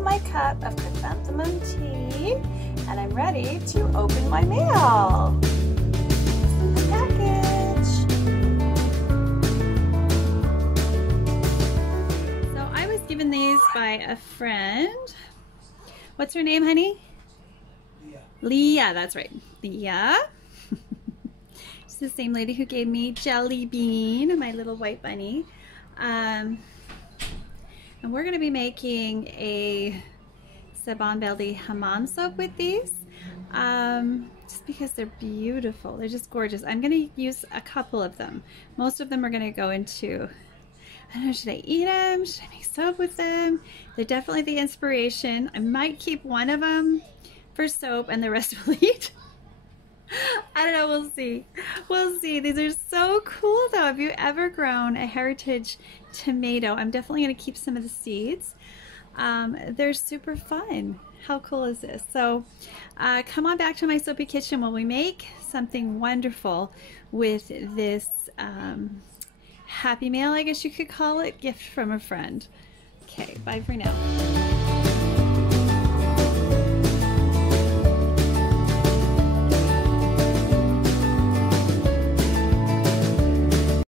my cup of chrysanthemum tea, and I'm ready to open my mail. The package. So I was given these by a friend. What's her name, honey? Leah, that's right. Leah. She's the same lady who gave me Jelly Bean, my little white bunny. And we're going to be making a Sabon Beldi hammam soap with these. Just because they're beautiful. They're just gorgeous. I'm going to use a couple of them. Most of them are going to go into, I don't know, should I eat them? Should I make soap with them? They're definitely the inspiration. I might keep one of them for soap and the rest will eat. I don't know, we'll see. We'll see. These are so cool though. Have you ever grown a heritage tomato? I'm definitely going to keep some of the seeds. They're super fun. How cool is this? So come on back to my Soapy kitchen when we make something wonderful with this Happy Mail, I guess you could call it, gift from a friend. Okay, bye for now.